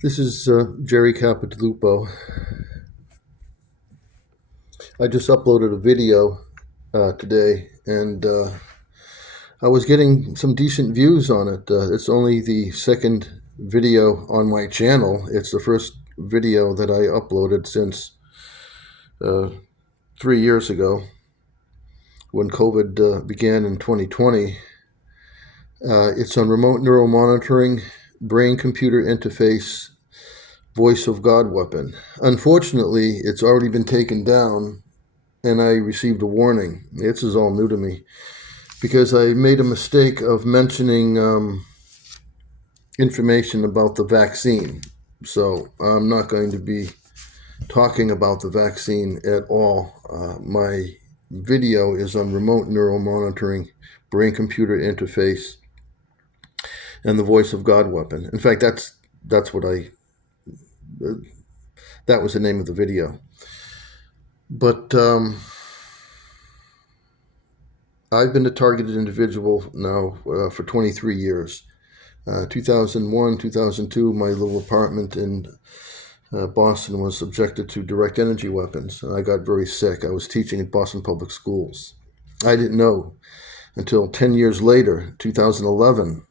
This is Jerry Capodilupo. I just uploaded a video today, and I was getting some decent views on it. It's only the second video on my channel. It's the first video that I uploaded since uh, 3 years ago when COVID began in 2020. It's on remote neuromonitoring, brain-computer interface, voice of God weapon. Unfortunately, it's already been taken down, and I received a warning. This is all new to me because I made a mistake of mentioning information about the vaccine. So I'm not going to be talking about the vaccine at all. My video is on remote neuromonitoring, brain-computer interface, and the voice of God weapon. In fact, that's what that was the name of the video. But I've been a targeted individual now for 23 years. 2001, 2002, my little apartment in Boston was subjected to direct energy weapons, and I got very sick. I was teaching at Boston Public Schools. I didn't know until 10 years later, 2011,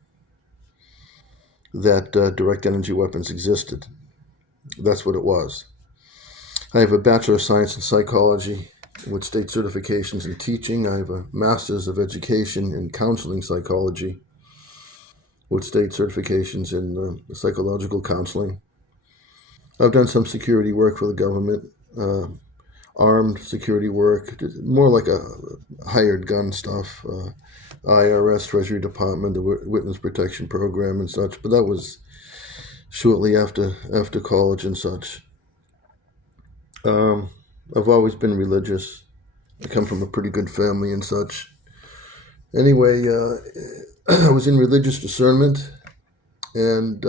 that direct energy weapons existed. That's what it was. I have a Bachelor of Science in Psychology with state certifications in teaching. I have a Master's of Education in Counseling Psychology with state certifications in psychological counseling. I've done some security work for the government, armed security work, more like a hired gun stuff, IRS, Treasury Department, the Witness Protection Program and such, but that was shortly after college and such. I've always been religious. I come from a pretty good family and such. Anyway, I was in religious discernment, and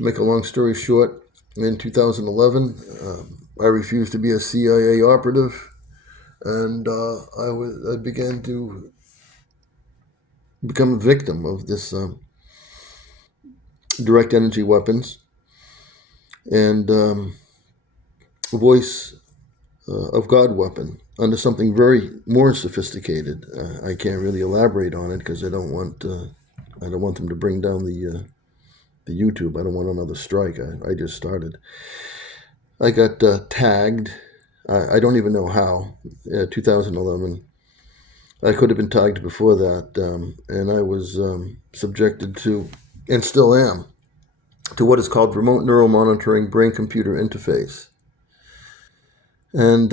make a long story short, in 2011, I refused to be a CIA operative, and I began to become a victim of this direct energy weapons and voice of God weapon under something very more sophisticated. I can't really elaborate on it because I don't want them to bring down the YouTube. I don't want another strike. I just started. I got tagged. I don't even know how. 2011. I could have been tagged before that, and I was subjected to, and still am, to what is called remote neuromonitoring brain-computer interface. And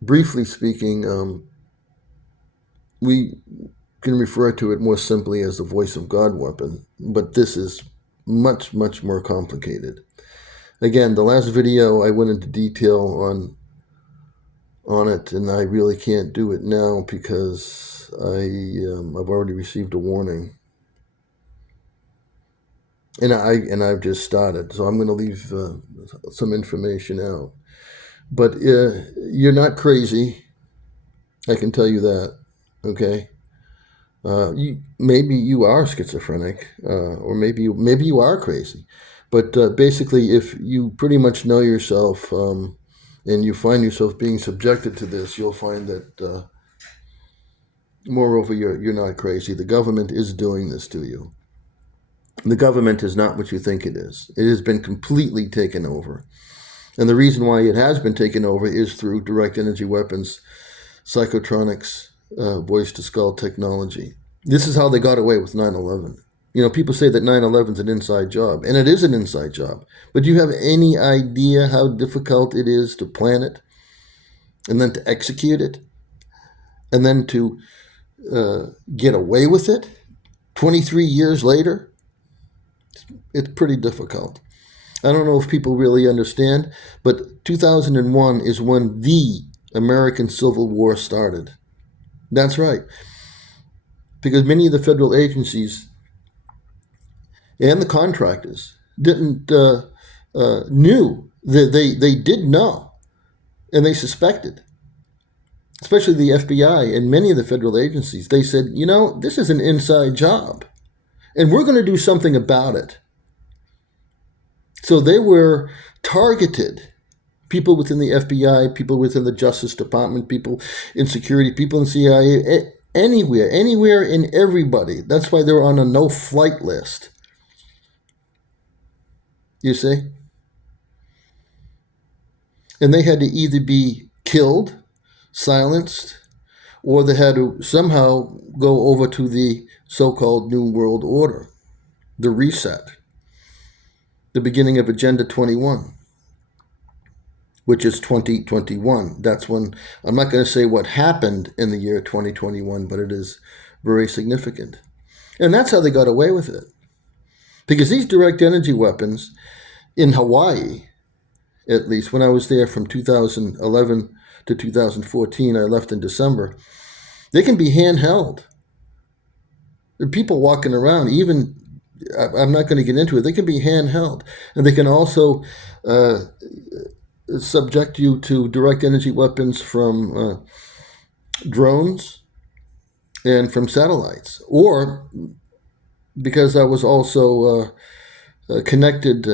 briefly speaking, we can refer to it more simply as the voice of God weapon, but this is much, much more complicated. Again, the last video I went into detail on it, and I really can't do it now because I've already received a warning. And I've just started, so I'm going to leave some information out. But you're not crazy, I can tell you that. Okay, maybe you are schizophrenic, or maybe you are crazy. But basically, if you pretty much know yourself, and you find yourself being subjected to this, you'll find that, moreover, you're not crazy. The government is doing this to you. The government is not what you think it is. It has been completely taken over. And the reason why it has been taken over is through direct energy weapons, psychotronics, voice-to-skull technology. This is how they got away with 9/11. You know, people say that 9/11 is an inside job, and it is an inside job. But do you have any idea how difficult it is to plan it, and then to execute it, and then to get away with it 23 years later? It's pretty difficult. I don't know if people really understand, but 2001 is when the American Civil War started. That's right. Because many of the federal agencies and the contractors didn't knew that they did know, and they suspected, especially the FBI and many of the federal agencies. They said, you know, this is an inside job. and we're going to do something about it. So they were targeted. People within the FBI, people within the Justice Department, people in security, people in CIA, anywhere and everybody. That's why they're on a no-flight list. You see? And they had to either be killed, silenced, or they had to somehow go over to the so-called New World Order, the reset, the beginning of Agenda 21. Which is 2021. That's when, I'm not going to say what happened in the year 2021, but it is very significant. And that's how they got away with it. Because these direct energy weapons in Hawaii, at least when I was there from 2011 to 2014, I left in December, they can be handheld. There are people walking around, even, I'm not going to get into it, they can be handheld. And they can also subject you to direct energy weapons from drones and from satellites. Or, because I was also connected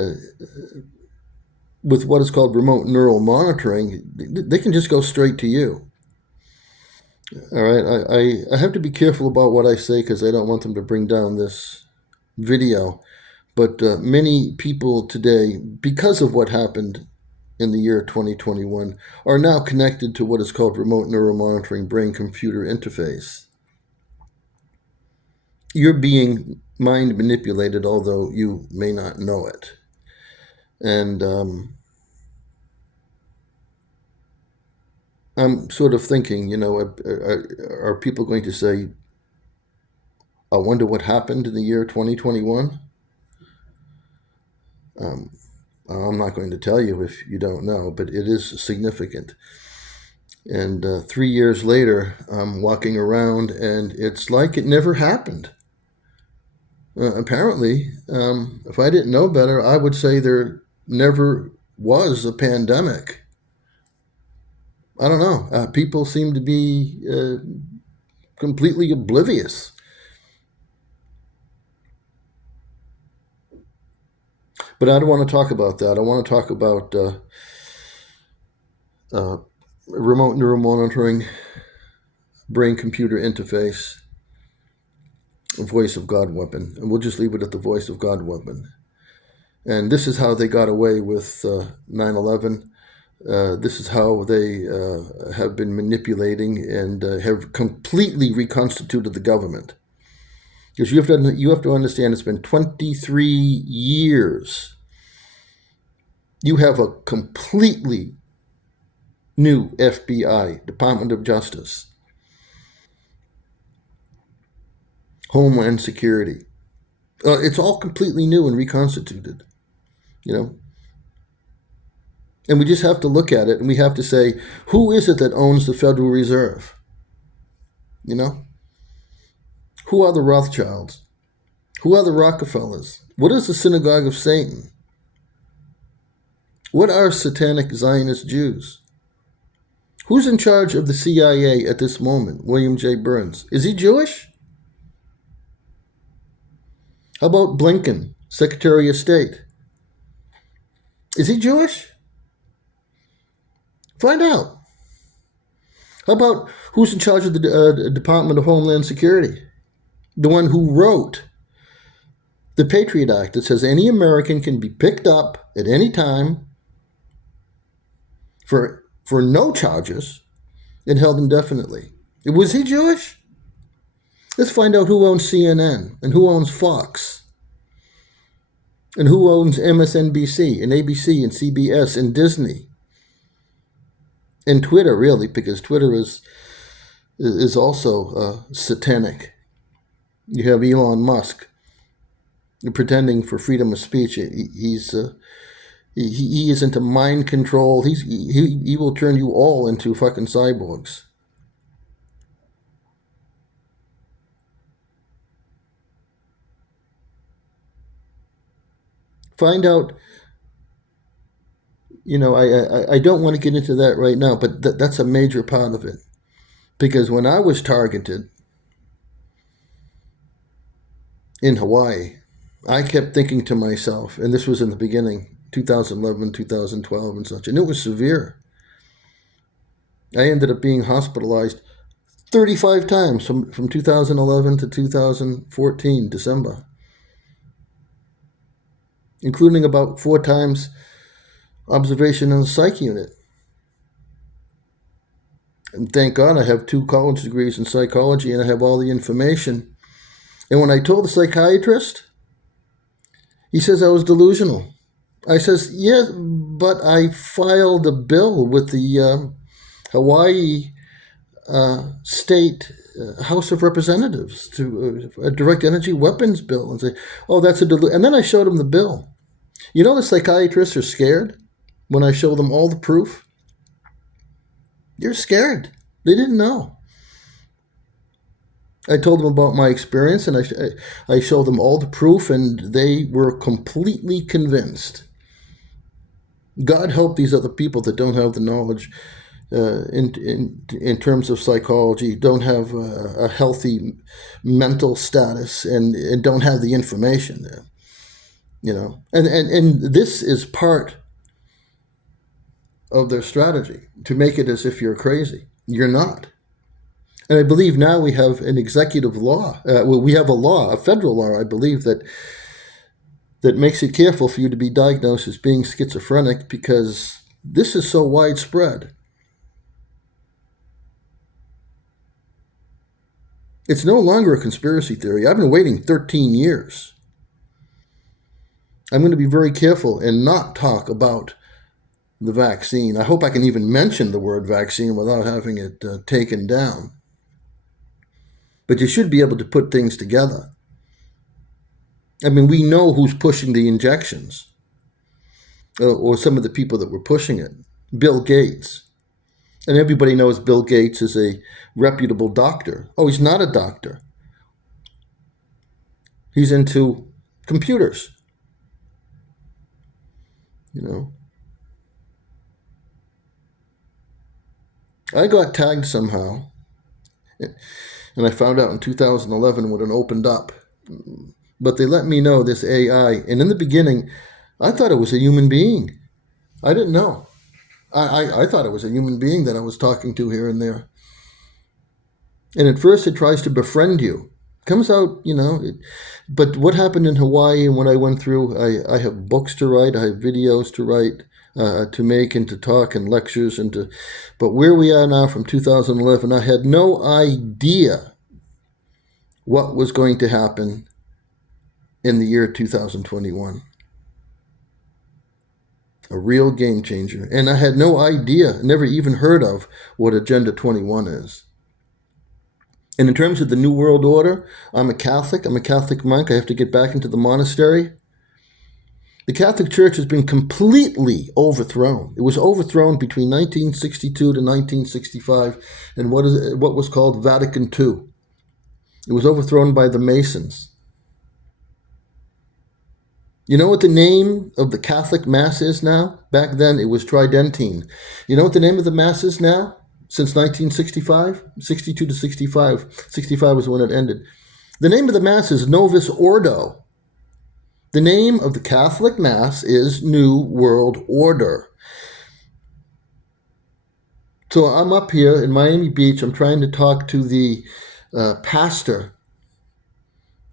with what is called remote neural monitoring, they can just go straight to you. All right, I have to be careful about what I say because I don't want them to bring down this video. But many people today, because of what happened in the year 2021, are now connected to what is called remote neural monitoring brain-computer interface. You're being mind manipulated, although you may not know it. And I'm sort of thinking, are people going to say, I wonder what happened in the year 2021? I'm not going to tell you if you don't know, but it is significant. And 3 years later, I'm walking around and it's like it never happened. Apparently, if I didn't know better, I would say there never was a pandemic. I don't know. People seem to be completely oblivious. But I don't want to talk about that. I want to talk about remote neural monitoring, brain-computer interface, voice of God weapon. And we'll just leave it at the voice of God weapon. And this is how they got away with 9/11. This is how they have been manipulating and have completely reconstituted the government. Because you have to understand, it's been 23 years. You have a completely new FBI, Department of Justice, Homeland Security. It's all completely new and reconstituted, And we just have to look at it and we have to say, who is it that owns the Federal Reserve? Who are the Rothschilds? Who are the Rockefellers? What is the Synagogue of Satan? What are satanic Zionist Jews? Who's in charge of the CIA at this moment? William J. Burns. Is he Jewish? How about Blinken, Secretary of State? Is he Jewish? Find out. How about who's in charge of the Department of Homeland Security? The one who wrote the Patriot Act that says any American can be picked up at any time for no charges and held indefinitely. Was he Jewish? Let's find out who owns CNN and who owns Fox and who owns MSNBC and ABC and CBS and Disney and Twitter, really, because Twitter is also satanic. You have Elon Musk pretending for freedom of speech. He is into mind control. He will turn you all into fucking cyborgs. Find out. I don't want to get into that right now, but that's a major part of it. Because when I was targeted in Hawaii, I kept thinking to myself, and this was in the beginning, 2011, 2012 and such, and it was severe. I ended up being hospitalized 35 times from 2011 to 2014, December, including about 4 times observation in the psych unit. And thank God I have 2 college degrees in psychology and I have all the information. And when I told the psychiatrist, he says I was delusional. I says, yeah, but I filed a bill with the Hawaii State House of Representatives to a direct energy weapons bill, and say, oh, that's a delusion. And then I showed him the bill. You know, the psychiatrists are scared when I show them all the proof. You're scared. They didn't know. I told them about my experience, and I showed them all the proof, and they were completely convinced. God help these other people that don't have the knowledge in terms of psychology, don't have a healthy mental status, and don't have the information there. You know, and this is part of their strategy, to make it as if you're crazy. You're not. And I believe now we have an executive law. We have a law, a federal law, I believe, that makes it careful for you to be diagnosed as being schizophrenic, because this is so widespread. It's no longer a conspiracy theory. I've been waiting 13 years. I'm going to be very careful and not talk about the vaccine. I hope I can even mention the word vaccine without having it taken down. But you should be able to put things together. I mean, we know who's pushing the injections, or some of the people that were pushing it. Bill Gates. And everybody knows Bill Gates is a reputable doctor. Oh, he's not a doctor. He's into computers. You know. I got tagged somehow, and I found out in 2011 when it opened up. But they let me know this AI, and in the beginning, I thought it was a human being. I didn't know. I thought it was a human being that I was talking to here and there. And at first, it tries to befriend you. Comes out, you know. But what happened in Hawaii and what I went through, I have books to write, I have videos to write, to make and to talk and lectures but where we are now from 2011, I had no idea what was going to happen in the year 2021. A real game changer. And I had no idea, never even heard of what Agenda 21 is. And in terms of the New World Order, I'm a Catholic monk. I have to get back into the monastery. The Catholic Church has been completely overthrown. It was overthrown between 1962 to 1965 in what was called Vatican II. It was overthrown by the Masons. You know what the name of the Catholic Mass is now? Back then it was Tridentine. You know what the name of the Mass is now? Since 1965? 62 to 65. 65 was when it ended. The name of the Mass is Novus Ordo. The name of the Catholic Mass is New World Order. So I'm up here in Miami Beach. I'm trying to talk to the pastor,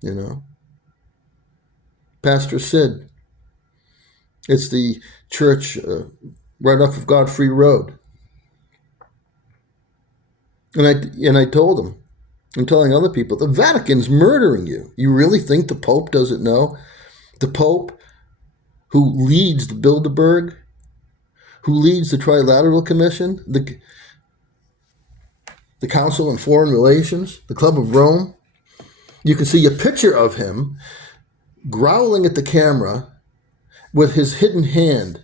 you know, Pastor Sid. It's the church right off of Godfrey Road. And I told him, I'm telling other people, the Vatican's murdering you. You really think the Pope doesn't know? The Pope, who leads the Bilderberg, who leads the Trilateral Commission, the Council on Foreign Relations, the Club of Rome. You can see a picture of him growling at the camera with his hidden hand.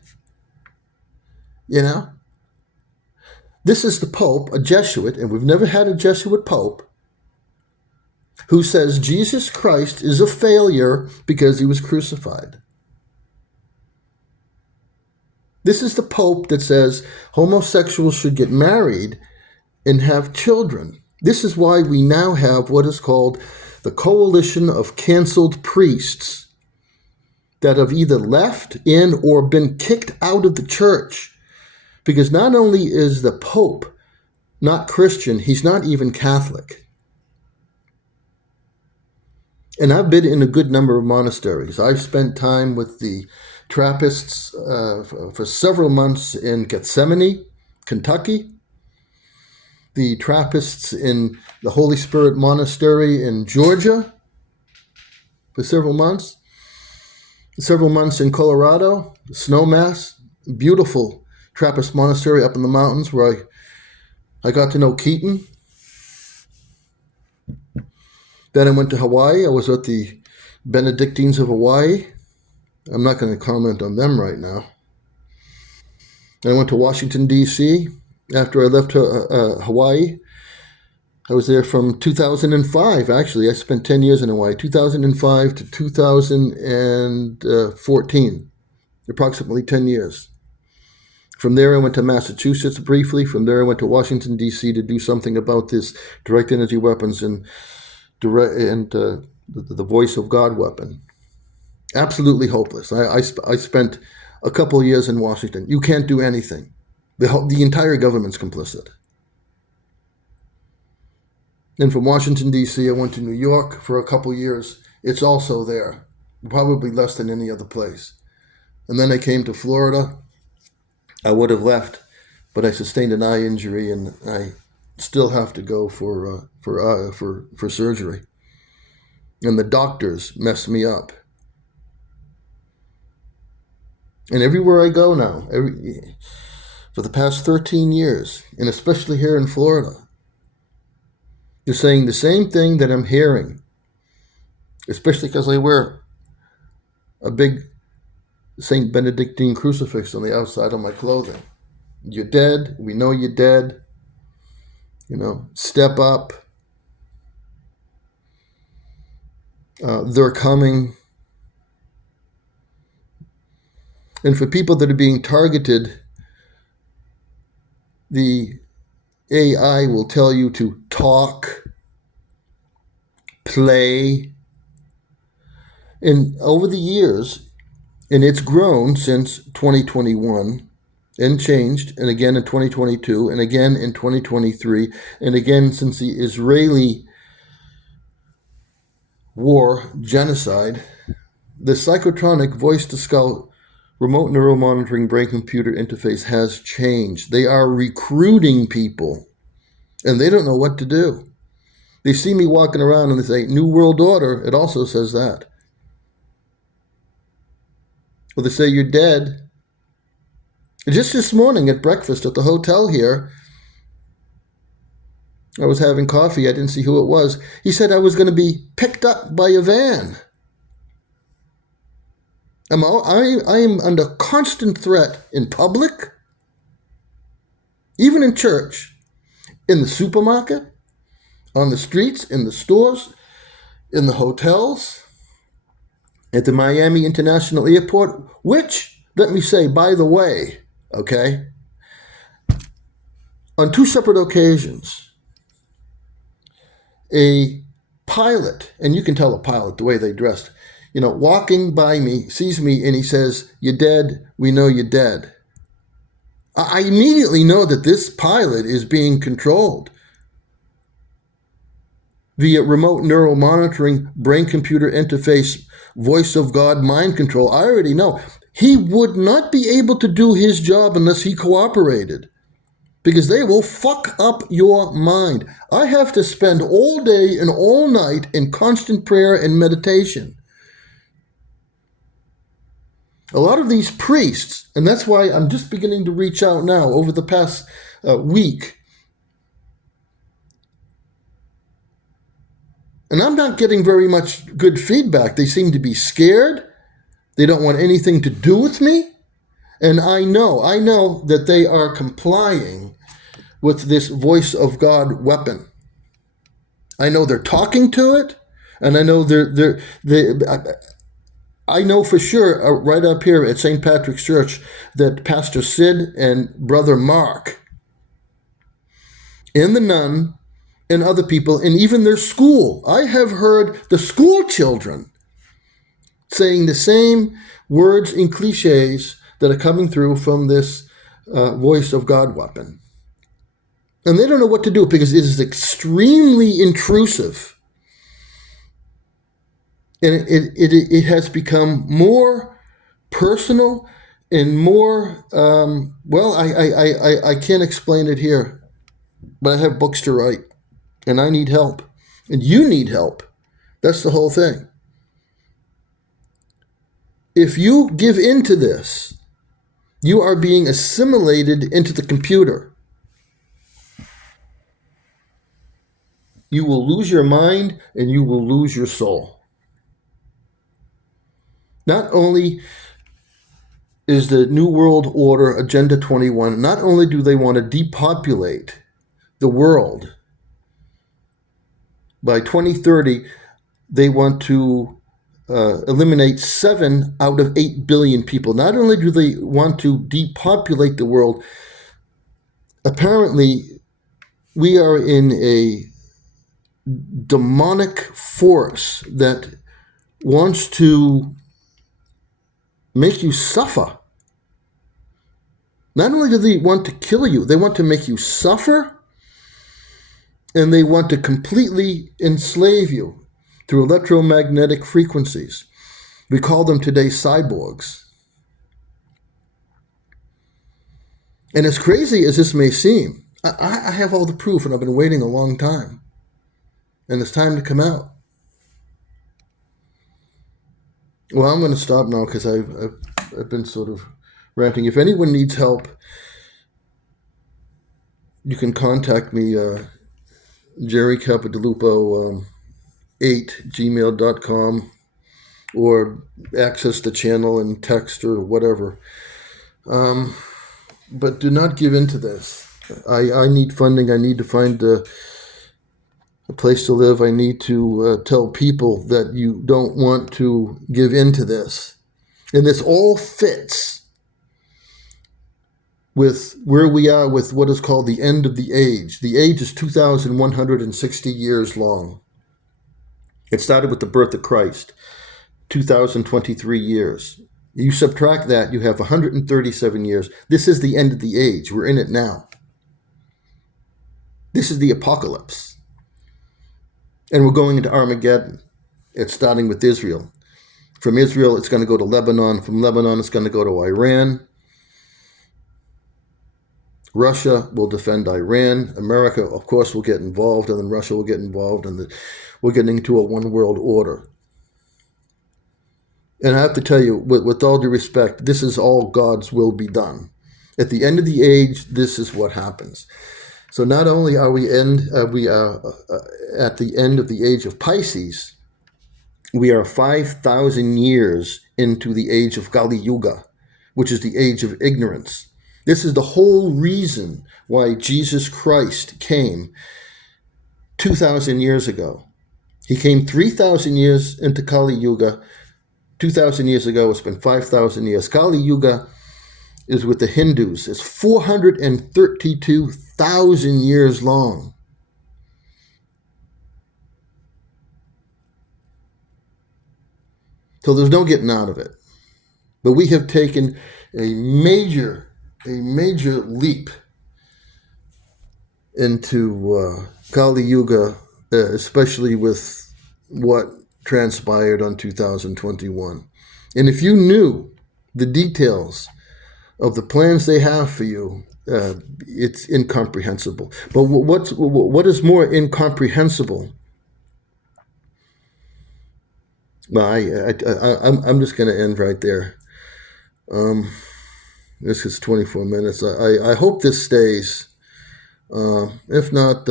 You know? This is the Pope, a Jesuit, and we've never had a Jesuit Pope, who says Jesus Christ is a failure because he was crucified. This is the Pope that says homosexuals should get married and have children. This is why we now have what is called the coalition of canceled priests that have either left in or been kicked out of the church. Because not only is the Pope not Christian, he's not even Catholic. And I've been in a good number of monasteries. I've spent time with the Trappists for several months in Gethsemane, Kentucky. The Trappists in the Holy Spirit Monastery in Georgia for several months. Several months in Colorado, Snowmass, beautiful Trappist monastery up in the mountains where I got to know Keaton. Then I went to Hawaii. I was with the Benedictines of Hawaii. I'm not going to comment on them right now. Then I went to Washington, D.C. After I left Hawaii. I was there from 2005, actually. I spent 10 years in Hawaii, 2005 to 2014, approximately 10 years. From there, I went to Massachusetts briefly. From there, I went to Washington, D.C. to do something about this direct energy weapons and the voice of God weapon. Absolutely hopeless. I spent a couple of years in Washington. You can't do anything. The entire government's complicit. Then from Washington, D.C., I went to New York for a couple years. It's also there, probably less than any other place. And then I came to Florida. I would have left, but I sustained an eye injury, and I still have to go for surgery. And the doctors messed me up. And everywhere I go now, for the past 13 years, and especially here in Florida, you're saying the same thing that I'm hearing, especially because I wear a big St. Benedictine crucifix on the outside of my clothing. You're dead. We know you're dead. Step up. They're coming. And for people that are being targeted, the AI will tell you to talk, play. And over the years, and it's grown since 2021 and changed, and again in 2022, and again in 2023, and again since the Israeli war, genocide, the psychotronic voice-to-skull remote neuromonitoring brain-computer interface has changed. They are recruiting people, and they don't know what to do. They see me walking around and they say, New World Order. It also says that. Well, they say you're dead. Just this morning at breakfast at the hotel here, I was having coffee. I didn't see who it was. He said I was going to be picked up by a van. I am under constant threat in public, even in church, in the supermarket, on the streets, in the stores, in the hotels, at the Miami International Airport, which, let me say, by the way, okay, on two separate occasions, a pilot, and you can tell a pilot the way they dressed, walking by me, sees me, and he says, "You're dead. We know you're dead." I immediately know that this pilot is being controlled via remote neural monitoring, brain-computer interface, voice of God, mind control. I already know. He would not be able to do his job unless he cooperated, because they will fuck up your mind. I have to spend all day and all night in constant prayer and meditation. A lot of these priests, and that's why I'm just beginning to reach out now over the past week, and I'm not getting very much good feedback. They seem to be scared. They don't want anything to do with me. And I know that they are complying with this voice of God weapon. I know they're talking to it, and I know I know for sure, right up here at St. Patrick's Church, that Pastor Sid and Brother Mark in the Nun and other people, and even their school. I have heard the school children saying the same words and cliches that are coming through from this voice of God weapon. And they don't know what to do because it is extremely intrusive. And it has become more personal and more, I can't explain it here, but I have books to write and I need help and you need help. That's the whole thing. If you give in to this, you are being assimilated into the computer. You will lose your mind and you will lose your soul. Not only is the New World Order, Agenda 21, not only do they want to depopulate the world, by 2030, they want to eliminate 7 out of 8 billion people. Not only do they want to depopulate the world, apparently we are in a demonic force that wants to make you suffer. Not only do they want to kill you, they want to make you suffer, and they want to completely enslave you through electromagnetic frequencies. We call them today cyborgs. And as crazy as this may seem, I have all the proof, and I've been waiting a long time. And it's time to come out. Well, I'm going to stop now because I've been sort of ranting. If anyone needs help, you can contact me, Jerry Capodalupo 8gmail.com, or access the channel and text or whatever. But do not give in to this. I need funding. I need to find a place to live. I need to tell people that you don't want to give in to this. And this all fits with where we are with what is called the end of the age. The age is 2,160 years long. It started with the birth of Christ, 2,023 years. You subtract that, you have 137 years. This is the end of the age. We're in it now. This is the apocalypse. And we're going into Armageddon. It's starting with Israel. From Israel, it's going to go to Lebanon. From Lebanon, it's going to go to Iran. Russia will defend Iran. America, of course, will get involved, and then Russia will get involved, and we're getting into a one world order. And I have to tell you, with all due respect, this is all God's will be done. At the end of the age, this is what happens. So not only are we at the end of the age of Pisces, we are 5,000 years into the age of Kali Yuga, which is the age of ignorance. This is the whole reason why Jesus Christ came 2,000 years ago. He came 3,000 years into Kali Yuga. 2,000 years ago, it's been 5,000 years. Kali Yuga is with the Hindus. It's 432,000 years long. So there's no getting out of it. But we have taken a major leap into Kali Yuga, especially with what transpired on 2021. And if you knew the details of the plans they have for you, it's incomprehensible. But what is more incomprehensible? Well, I'm just going to end right there. This is 24 minutes. I hope this stays. If not,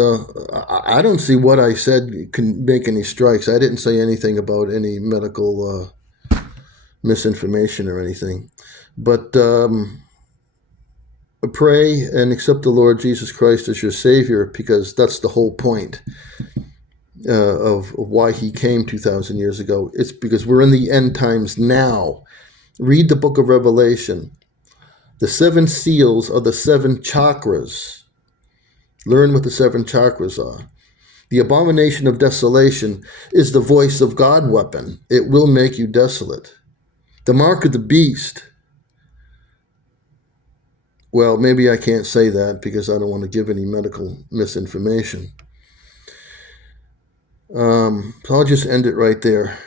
I don't see what I said can make any strikes. I didn't say anything about any medical misinformation or anything. But pray and accept the Lord Jesus Christ as your Savior, because that's the whole point of why he came 2,000 years ago. It's because we're in the end times now. Read the book of Revelation. The 7 seals are the 7 chakras. Learn what the 7 chakras are. The abomination of desolation is the voice of God weapon. It will make you desolate. The mark of the beast. Well, maybe I can't say that because I don't want to give any medical misinformation. So I'll just end it right there.